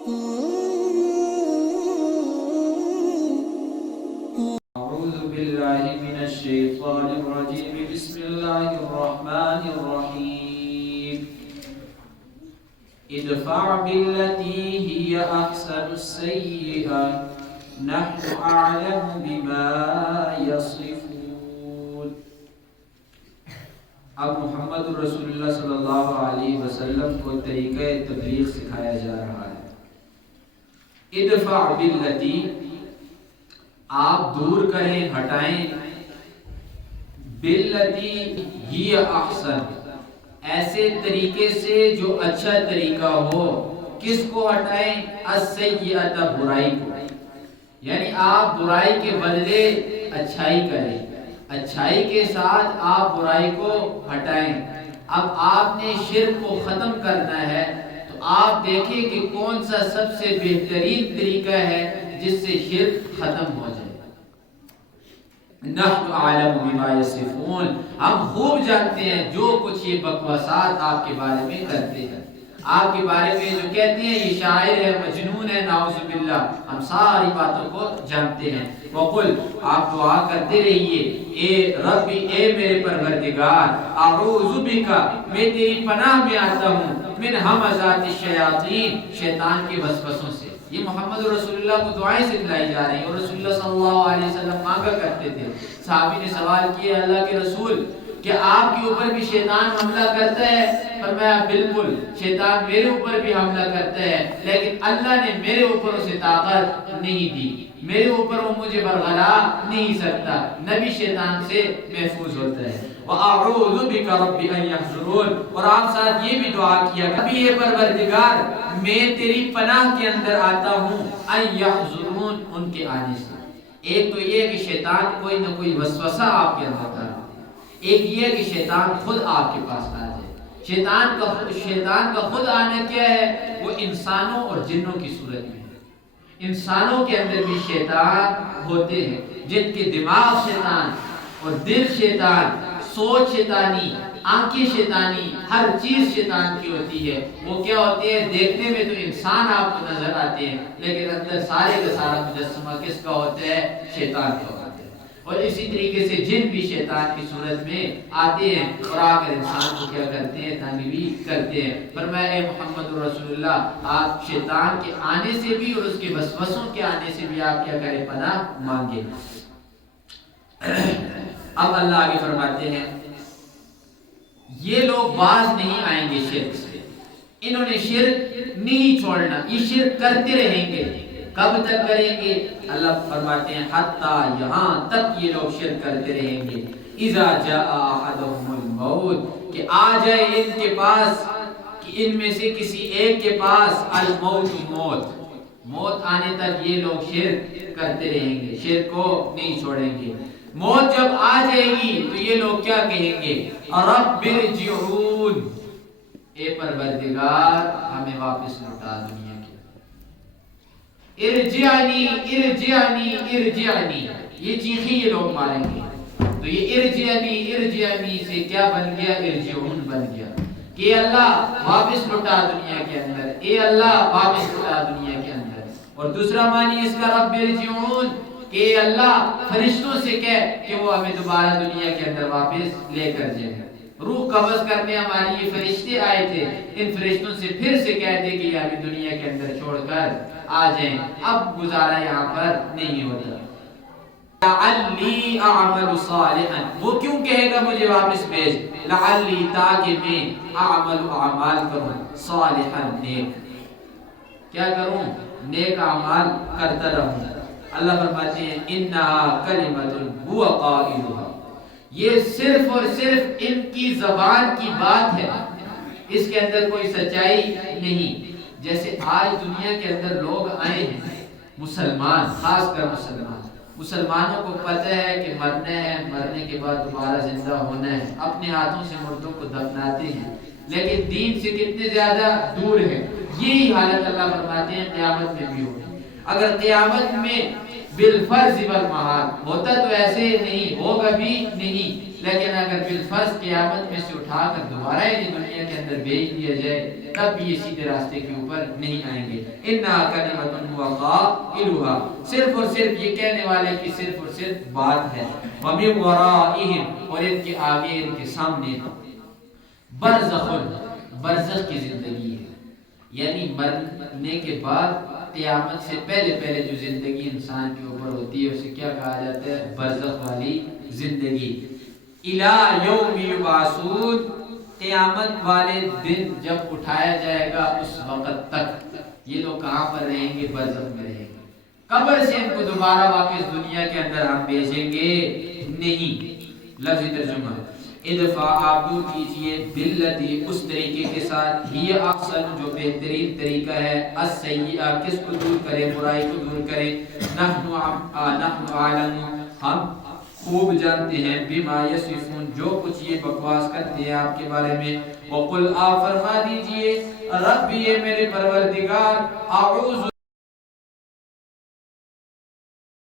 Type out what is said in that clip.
أعوذ بالله من الشيطان الرجيم بسم الله الرحمن الرحيم ادفع بالتي هي أحسن السيئة نحن أعلم بما يصفون. اب محمد رسول اللہ صلی اللہ علیہ وسلم کو طریقہ تبلیغ سکھایا جا رہا ہے. ادفع باللتی، آپ دور کریں، ہٹائیں، باللتی ہی احسن، ایسے طریقے سے جو اچھا طریقہ ہو. کس کو ہٹائیں؟ السیئۃ، برائی کو. یعنی آپ برائی کے بدلے اچھائی کریں، اچھائی کے ساتھ آپ برائی کو ہٹائیں. اب آپ نے شرک کو ختم کرنا ہے تو آپ دیکھیں کہ کون سا سب سے بہترین طریقہ ہے جس سے شرک ختم ہو جائے. نحن اعلم بما یصفون، ہم خوب جانتے ہیں جو کچھ یہ بکواسات آپ کے بارے میں کرتے ہیں، آپ کے بارے میں جو کہتے ہیں یہ شاعر ہے، مجنون ہے، نعوذ باللہ، ہم ساری باتوں کو جانتے ہیں. وقل، آپ دعا کرتے رہیے، اے ربی، اے میرے پروردگار، اعوذ بک، میں تیری پناہ میں آتا ہوں، من ہمزات الشیاطین، شیطان کے وسوسوں سے. یہ محمد رسول اللہ کو دعائیں سکھلائی جا رہی ہیں اور رسول اللہ صلی اللہ علیہ وسلم مانگا کرتے تھے. صحابی نے سوال کیا، اللہ کے رسول کہ آپ کے اوپر بھی شیطان حملہ کرتا ہے؟ فرمایا بالکل، شیطان میرے اوپر بھی حملہ کرتا ہے، لیکن اللہ نے میرے اوپر اسے طاقت نہیں دی، میرے اوپر وہ مجھے برغلا نہیں سکتا. نبی شیطان سے محفوظ ہوتا ہے. وَأَعُوذُ بِكَ رَبِّ أَن يَحْضُرُونَ، اور آپ ساتھ یہ بھی دعا کیا کہ اے پروردگار، میں تیری پناہ کے اندر آتا ہوں، أَن يَحْضُرُونَ، ان کے آنے سے. ایک تو یہ کہ شیطان کوئی نہ کوئی وسوسہ آپ کے اندر کرے، ایک یہ کہ شیطان خود آپ کے پاس آ جائے. شیطان کا خود آنا کیا ہے؟ وہ انسانوں اور جنوں کی صورت میں ہے. انسانوں کے اندر بھی شیطان ہوتے ہیں جن کے دماغ شیطان اور دل شیطان، سوچ شیطانی، آنکھیں شیطانی، ہر چیز شیطان کی ہوتی ہے. وہ کیا ہوتے ہیں؟ دیکھنے میں تو انسان آپ کو نظر آتے ہیں لیکن اندر سارے کا سارا مجسمہ کس کا ہوتا ہے؟ شیطان کا ہوتا ہے. اور اسی طریقے سے جن بھی شیطان کی صورت میں آتے ہیں اور آ کر انسان کو کیا کرتے ہیں؟ تنگ بھی کرتے ہیں. فرمایا اے محمد رسول اللہ، آپ شیطان کے آنے سے بھی اور اس کے وسوسوں کے آنے سے بھی آپ کیا کریں؟ پناہ مانگے. اب اللہ آگے فرماتے ہیں یہ لوگ باز نہیں آئیں گے شرک سے، انہوں نے شرک نہیں چھوڑنا، یہ شرک کرتے رہیں گے. کب تک کریں گے؟ اللہ فرماتے ہیں حتی، یہاں تک یہ لوگ شرک کرتے رہیں گے. اذا جاء احدهم الموت، کہ آ جائے ان کے پاس، کہ ان میں سے کسی ایک کے پاس الموت، موت آنے تک یہ لوگ شرک کرتے رہیں گے، شرک کو نہیں چھوڑیں گے. موت جب آ جائے گی تو یہ لوگ کیا کہیں گے؟ رب ارجعون، اے پروردگار ہمیں واپس لوٹا دنیا کی. ارجعنی ارجعنی ارجعنی، یہ چیخی یہ لوگ ماریں گے. تو یہ ارجعنی ارجعنی سے کیا بن گیا؟ ارجعون بن گیا کہ اے اللہ واپس لوٹا دنیا کے اندر، اے اللہ واپس لوٹا دنیا کے اندر. اور دوسرا معنی اس کا رب ارجعون، کہ اللہ فرشتوں سے کہہ کہ وہ ہمیں دوبارہ دنیا کے اندر واپس لے کر جائے. روح قبض کرنے ہماری یہ فرشتے آئے تھے، ان فرشتوں سے پھر سے کہہ دے کہ یہ ہمیں دنیا کے اندر چھوڑ کر آ جائیں، اب گزارا یہاں پر نہیں ہوتا. لعلی اعمل صالحا، وہ کیوں کہے گا مجھے واپس بھیج؟ لعلی، تاکہ میں اعمل اعمال کروں، صالحا، نیک. کیا کروں؟ نیک اعمال کرتا رہوں. اللہ فرماتے ہیں انہا کلمۃ هو قائلها، یہ صرف اور صرف ان کی زبان کی بات ہے، اس کے اندر کوئی سچائی نہیں. جیسے آج دنیا کے اندر لوگ آئے ہیں، مسلمان، خاص کر مسلمانوں کو پتہ ہے کہ مرنا ہے، مرنے کے بعد دوبارہ زندہ ہونا ہے، اپنے ہاتھوں سے مردوں کو دفناتے ہیں، لیکن دین سے کتنے زیادہ دور ہے. یہی حالت اللہ فرماتے ہیں قیامت میں بھی ہوگی. اگر قیامت میں بالفرض والمحال، ہوتا تو ایسے نہیں، ہوگا بھی نہیں، لیکن اگر بالفرض قیامت میں سے اٹھا کر دوبارہ انہیں دنیا کے اندر بھیج دیا جائے تب بھی یہ سیدھے راستے کے اوپر نہیں آئیں گے۔ انہا کلمۃ هو قائلها، صرف اور صرف یہ کہنے والے کی صرف اور صرف بات ہے۔ ومن ورائہم، اور ان کے آگے ان کے سامنے برزخ، برزخ کی زندگی ہے، یعنی مرنے کے بعد قیامت سے پہلے پہلے جو زندگی انسان کے اوپر ہوتی ہے اسے کیا کہا جاتا ہے؟ برزخ والی زندگی۔ الی یوم یبعثون، قیامت والے دن جب اٹھایا جائے گا اس وقت تک یہ لوگ کہاں پر رہیں گے؟ برزخ میں رہیں گے۔ قبر سے ان کو دوبارہ واپس دنیا کے اندر ہم بھیجیں گے نہیں۔ لفظی ترجمہ، ادفع، آپ دور کیجئے، باللتی، اس طریقے کے ساتھ، ہی احسن، جو بہترین طریقہ ہے، السیئہ، کس کو دور کرے؟ برائی کو دور کرے۔ نحن عالم، ہم خوب جانتے ہیں، بما یصفون، جو کچھ یہ بکواس کرتے ہیں آپ کے بارے میں۔ وقل، آپ فرما دیجئے، ربی، میرے پروردگار، اعوذ